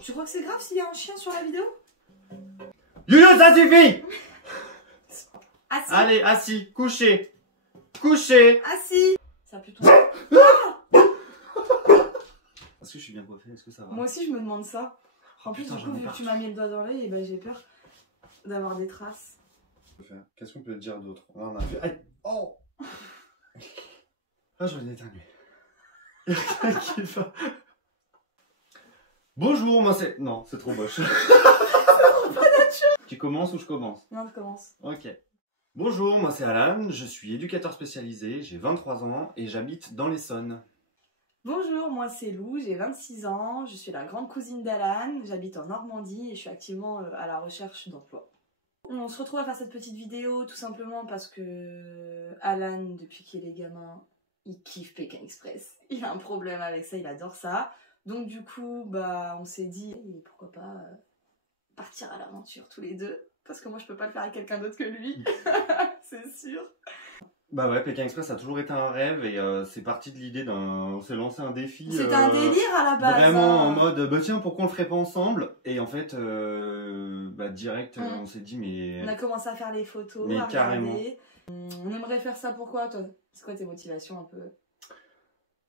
Tu crois que c'est grave s'il y a un chien sur la vidéo? Yo, ça suffit. Assis. Allez, assis, couché. Couché. Assis. Ça pue tout. Est-ce que je suis bien coiffé? Est-ce que ça va? Moi aussi je me demande ça. En plus putain, du coup vu que tu m'as mis le doigt dans l'œil, et ben j'ai peur d'avoir des traces. Qu'est-ce qu'on peut dire d'autre? Là on a fait... Aïe. Oh. Ah, je vais l'éternuer. Bonjour, moi c'est... Non, c'est trop moche. Tu commences ou je commence? Non, je commence. Ok. Bonjour, moi c'est Alan, je suis éducateur spécialisé, j'ai 23 ans et j'habite dans l'Essonne. Bonjour, moi c'est Lou, j'ai 26 ans, je suis la grande cousine d'Alan, j'habite en Normandie et je suis activement à la recherche d'emploi. On se retrouve à faire cette petite vidéo tout simplement parce que Alan, depuis qu'il est gamin, il kiffe Pékin Express. Il a un problème avec ça, il adore ça. Donc du coup, bah, on s'est dit, pourquoi pas partir à l'aventure tous les deux. Parce que moi je peux pas le faire avec quelqu'un d'autre que lui, c'est sûr. Bah ouais, Pékin Express ça a toujours été un rêve et c'est parti de l'idée d'un... On s'est lancé un défi. C'était un délire à la base. Vraiment hein. en mode, bah tiens, pourquoi on le ferait pas ensemble? Et en fait, bah direct, on s'est dit, mais... On a commencé à faire les photos, mais à carrément. regarder. On aimerait faire ça pourquoi toi? C'est quoi tes motivations un peu?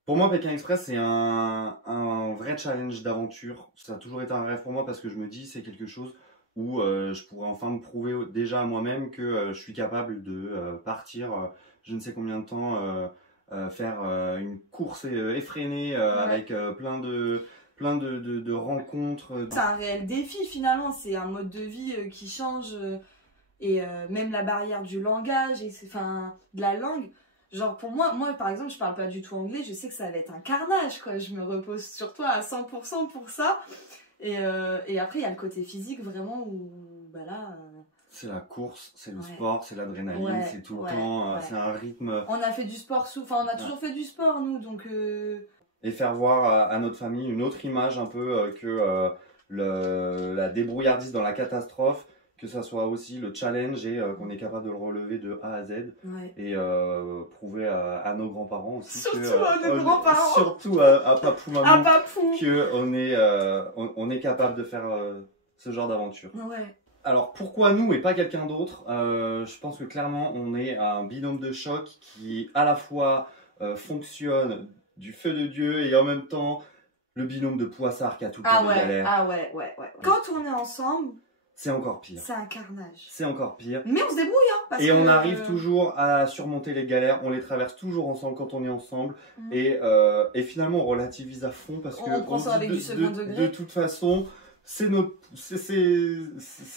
Pour moi, Pékin Express, c'est un vrai challenge d'aventure. Ça a toujours été un rêve pour moi parce que je me dis, c'est quelque chose où je pourrais enfin me prouver déjà à moi-même que je suis capable de partir je ne sais combien de temps, faire une course effrénée avec plein de rencontres. C'est un réel défi finalement, c'est un mode de vie qui change et même la barrière du langage, et enfin de la langue. Genre pour moi par exemple je parle pas du tout anglais, je sais que ça va être un carnage quoi, je me repose sur toi à 100% pour ça. Et après il y a le côté physique vraiment où bah là... C'est la course, c'est le sport, c'est l'adrénaline, c'est tout le temps, c'est un rythme... On a fait du sport, enfin on a toujours fait du sport nous, donc... Et faire voir à notre famille une autre image un peu que la débrouillardise dans la catastrophe, que ça soit aussi le challenge et qu'on est capable de le relever de A à Z. Et prouver à nos grands-parents aussi. Surtout à nos grands-parents. Surtout à Papou Mamou. À Papou. Qu'on est capable de faire ce genre d'aventure. Ouais. Alors pourquoi nous et pas quelqu'un d'autre? Je pense que clairement on est un binôme de choc qui à la fois fonctionne du feu de Dieu et en même temps le binôme de Poissard qui a tout le temps des galères. Ah ouais. Quand on est ensemble, c'est encore pire. C'est un carnage. C'est encore pire. Mais on se débrouille, hein. Parce et on arrive toujours à surmonter les galères, on les traverse toujours ensemble quand on est ensemble. Et finalement on relativise à fond parce que on prend ça avec du second degré. De toute façon, c'est comme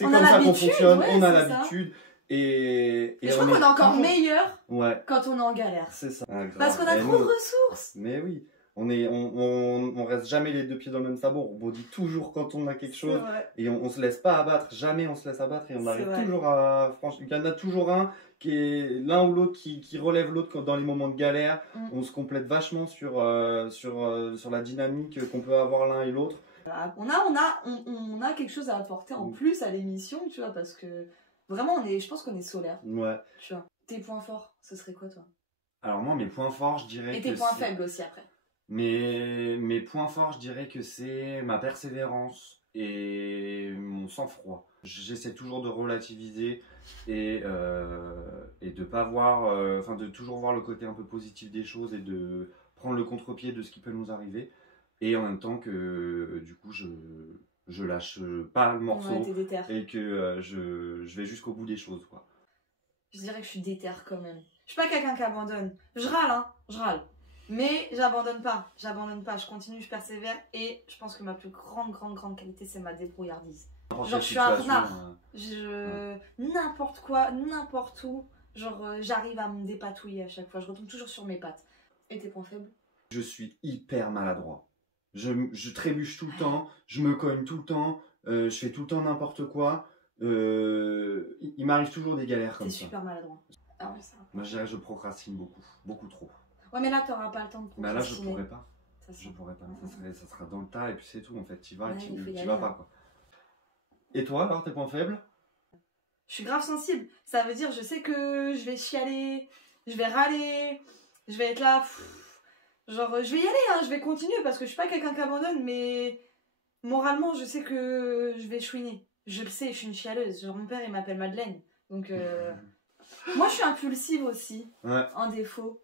ça qu'on fonctionne, on a l'habitude. Et je crois qu'on est encore meilleur quand on est en galère. C'est ça. Parce qu'on a trop de ressources. Mais oui. On reste jamais les deux pieds dans le même sabot, on rebondit toujours quand on a quelque chose et on se laisse pas abattre, jamais on se laisse abattre et on arrive toujours à franchir. Il y en a toujours un qui est l'un ou l'autre qui relève l'autre dans les moments de galère. On se complète vachement sur la dynamique qu'on peut avoir l'un et l'autre. On a quelque chose à apporter en plus à l'émission, tu vois, parce que vraiment je pense qu'on est solaire. Ouais. Tu vois. Tes points forts, ce serait quoi toi? Alors moi mes points forts je dirais et tes points faibles aussi après. Mes points forts, je dirais que c'est ma persévérance et mon sang-froid. J'essaie toujours de relativiser et de pas voir, de toujours voir le côté un peu positif des choses et de prendre le contre-pied de ce qui peut nous arriver. Et en même temps que du coup je lâche pas le morceau et que je vais jusqu'au bout des choses quoi. Je dirais que je suis déter quand même. Je suis pas quelqu'un qui abandonne. Je râle hein, je râle. Mais j'abandonne pas, je continue, je persévère et je pense que ma plus grande qualité c'est ma débrouillardise. Genre je suis un renard, n'importe quoi, n'importe où, genre j'arrive à me dépatouiller à chaque fois, je retombe toujours sur mes pattes. Et tes points faibles? Je suis hyper maladroit, je trébuche tout le temps, je me cogne tout le temps, je fais tout le temps n'importe quoi, il m'arrive toujours des galères comme ça. T'es super maladroit. Ah ouais, ça. Moi je dirais que je procrastine beaucoup trop. Ouais mais là t'auras pas le temps de procrastiner. Bah là je pourrais pas. Je pourrais pas. Ça sera dans le tas et puis c'est tout en fait. Tu vas et tu vas pas quoi. Et toi alors tes points faibles? Je suis grave sensible. Ça veut dire je sais que je vais chialer, je vais râler, je vais être là. Genre je vais y aller hein, je vais continuer parce que je suis pas quelqu'un qui abandonne mais Moralement, je sais que je vais chouiner. Je le sais, je suis une chialeuse. Genre, mon père, il m'appelle Madeleine. Donc, moi, je suis impulsive aussi, Ouais. en défaut.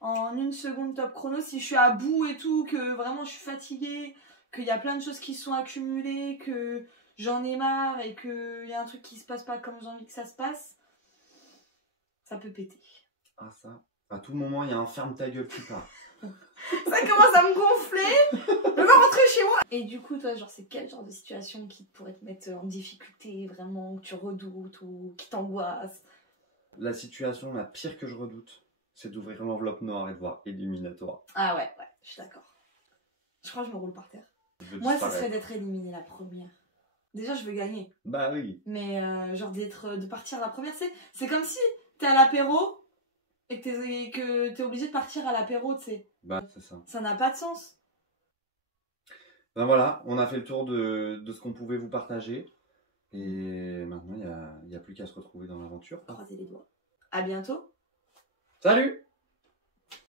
En 1 seconde top chrono, si je suis à bout et tout, que vraiment je suis fatiguée, qu'il y a plein de choses qui sont accumulées, que j'en ai marre et qu'il y a un truc qui se passe pas comme j'ai envie que ça se passe, ça peut péter. Ah ça, à tout moment, il y a un ferme ta gueule qui part. Ça commence à me gonfler. Je veux rentrer chez moi. Et du coup, toi, genre, c'est quel genre de situation qui pourrait te mettre en difficulté, vraiment, que tu redoutes ou qui t'angoisse? La situation la pire que je redoute, c'est d'ouvrir l'enveloppe noire et de voir éliminatoire. Ah ouais, je suis d'accord. Je crois que je me roule par terre. Moi, ça serait d'être éliminée la première. Déjà, je veux gagner. Bah oui. Mais genre de partir la première, c'est comme si t'es à l'apéro et que t'es obligé de partir à l'apéro, tu sais. Bah c'est ça. Ça n'a pas de sens. Ben voilà, on a fait le tour de ce qu'on pouvait vous partager. Et maintenant, il y a plus qu'à se retrouver dans l'aventure. Croisez les doigts. À bientôt. Salut!